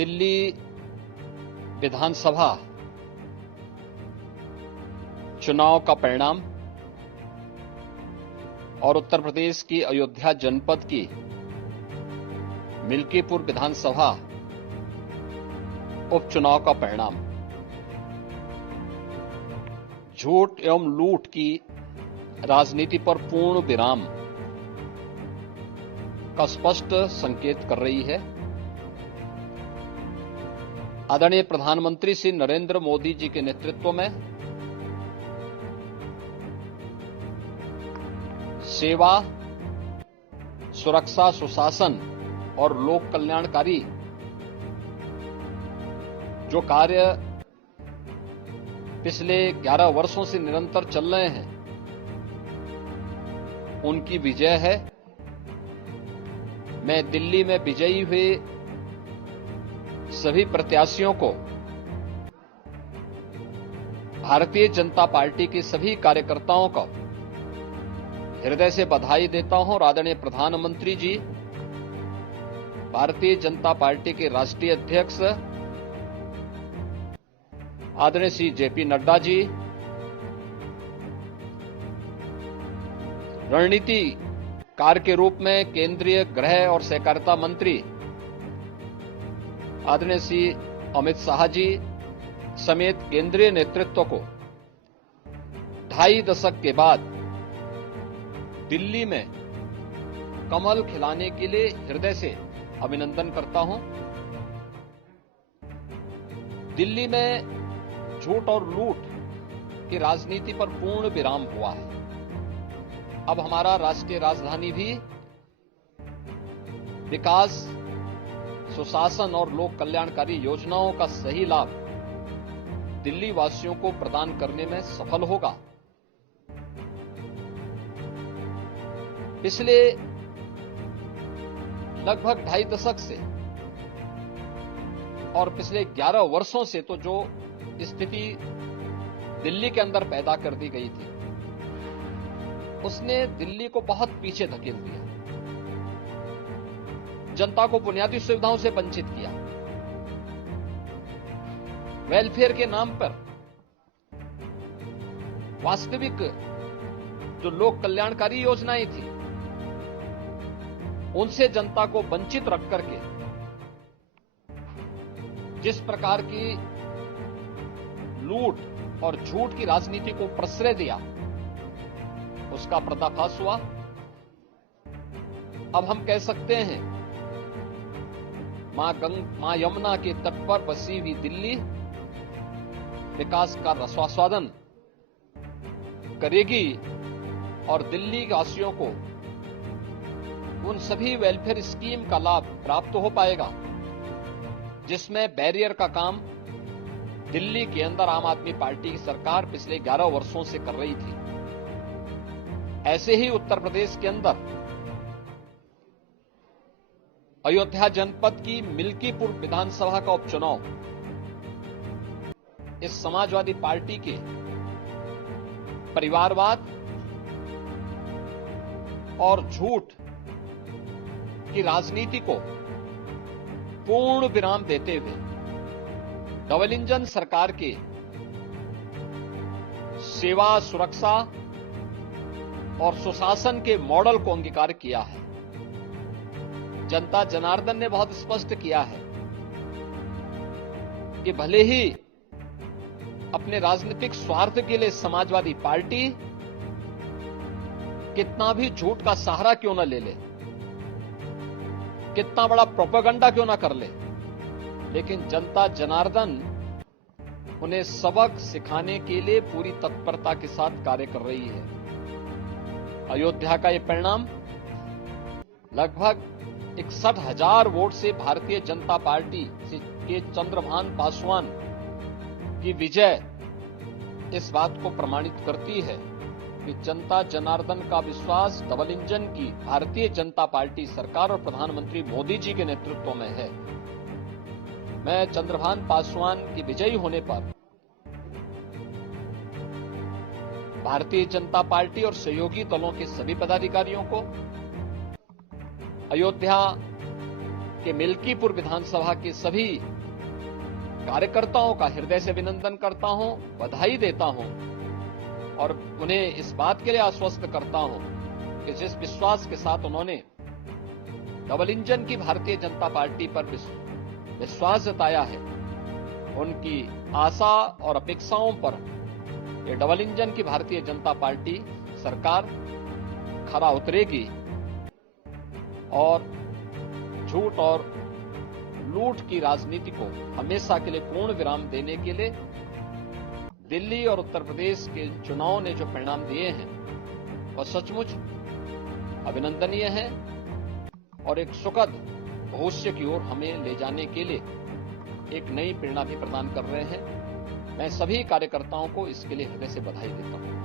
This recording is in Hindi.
दिल्ली विधानसभा चुनाव का परिणाम और उत्तर प्रदेश की अयोध्या जनपद की मिल्कीपुर विधानसभा उपचुनाव का परिणाम झूठ एवं लूट की राजनीति पर पूर्ण विराम का स्पष्ट संकेत कर रही है। आदरणीय प्रधानमंत्री श्री नरेंद्र मोदी जी के नेतृत्व में सेवा, सुरक्षा, सुशासन और लोक कल्याणकारी जो कार्य पिछले 11 वर्षों से निरंतर चल रहे हैं, उनकी विजय है। मैं दिल्ली में विजयी हुए सभी प्रत्याशियों को, भारतीय जनता पार्टी के सभी कार्यकर्ताओं को हृदय से बधाई देता हूं और आदरणीय प्रधानमंत्री जी, भारतीय जनता पार्टी के राष्ट्रीय अध्यक्ष आदरणीय श्री जेपी नड्डा जी, रणनीतिकार के रूप में केंद्रीय गृह और सहकारिता मंत्री आदरणीय श्री अमित शाह जी समेत केंद्रीय नेतृत्व को 2.5 दशक के बाद दिल्ली में कमल खिलाने के लिए हृदय से अभिनंदन करता हूं। दिल्ली में झूठ और लूट की राजनीति पर पूर्ण विराम हुआ है। अब हमारा राष्ट्रीय राजधानी भी विकास, सुशासन और लोक कल्याणकारी योजनाओं का सही लाभ दिल्ली वासियों को प्रदान करने में सफल होगा। पिछले लगभग 2.5 दशक से और पिछले 11 वर्षों से तो जो स्थिति दिल्ली के अंदर पैदा कर दी गई थी, उसने दिल्ली को बहुत पीछे धकेल दिया, जनता को बुनियादी सुविधाओं से वंचित किया। वेलफेयर के नाम पर वास्तविक जो लोक कल्याणकारी योजनाएं थी, उनसे जनता को वंचित रख करके जिस प्रकार की लूट और झूठ की राजनीति को प्रश्रय दिया, उसका पर्दाफाश हुआ। अब हम कह सकते हैं मां यमुना के तट पर बसी हुई दिल्ली विकास का रसास्वादन करेगी और दिल्ली वासियों को उन सभी वेलफेयर स्कीम का लाभ प्राप्त हो पाएगा जिसमें बैरियर का काम दिल्ली के अंदर आम आदमी पार्टी की सरकार पिछले 11 वर्षों से कर रही थी। ऐसे ही उत्तर प्रदेश के अंदर अयोध्या जनपद की मिल्कीपुर विधानसभा का उपचुनाव इस समाजवादी पार्टी के परिवारवाद और झूठ की राजनीति को पूर्ण विराम देते हुए डबल इंजन सरकार के सेवा, सुरक्षा और सुशासन के मॉडल को अंगीकार किया है। जनता जनार्दन ने बहुत स्पष्ट किया है कि भले ही अपने राजनीतिक स्वार्थ के लिए समाजवादी पार्टी कितना भी झूठ का सहारा क्यों न ले ले, कितना बड़ा प्रोपेगेंडा क्यों ना कर ले, लेकिन जनता जनार्दन उन्हें सबक सिखाने के लिए पूरी तत्परता के साथ कार्य कर रही है। अयोध्या का यह परिणाम लगभग 61,000 वोट से भारतीय जनता पार्टी के चंद्रभान पासवान की विजय इस बात को प्रमाणित करती है कि जनता जनार्दन का विश्वास डबल इंजन की भारतीय जनता पार्टी सरकार और प्रधानमंत्री मोदी जी के नेतृत्व में है। मैं चंद्रभान पासवान की विजयी होने पर भारतीय जनता पार्टी और सहयोगी दलों के सभी पदाधिकारियों को, अयोध्या कि मिल्कीपुर विधानसभा के सभी कार्यकर्ताओं का हृदय से अभिनंदन करता हूं, बधाई देता हूं और उन्हें इस बात के लिए आश्वस्त करता हूं कि जिस विश्वास के साथ उन्होंने डबल इंजन की भारतीय जनता पार्टी पर विश्वास जताया है, उनकी आशा और अपेक्षाओं पर ये डबल इंजन की भारतीय जनता पार्टी सरकार खरा उतरेगी और झूठ और लूट की राजनीति को हमेशा के लिए पूर्ण विराम देने के लिए दिल्ली और उत्तर प्रदेश के चुनाव ने जो परिणाम दिए हैं वह सचमुच अभिनंदनीय है और एक सुखद भविष्य की ओर हमें ले जाने के लिए एक नई प्रेरणा भी प्रदान कर रहे हैं। मैं सभी कार्यकर्ताओं को इसके लिए हृदय से बधाई देता हूं।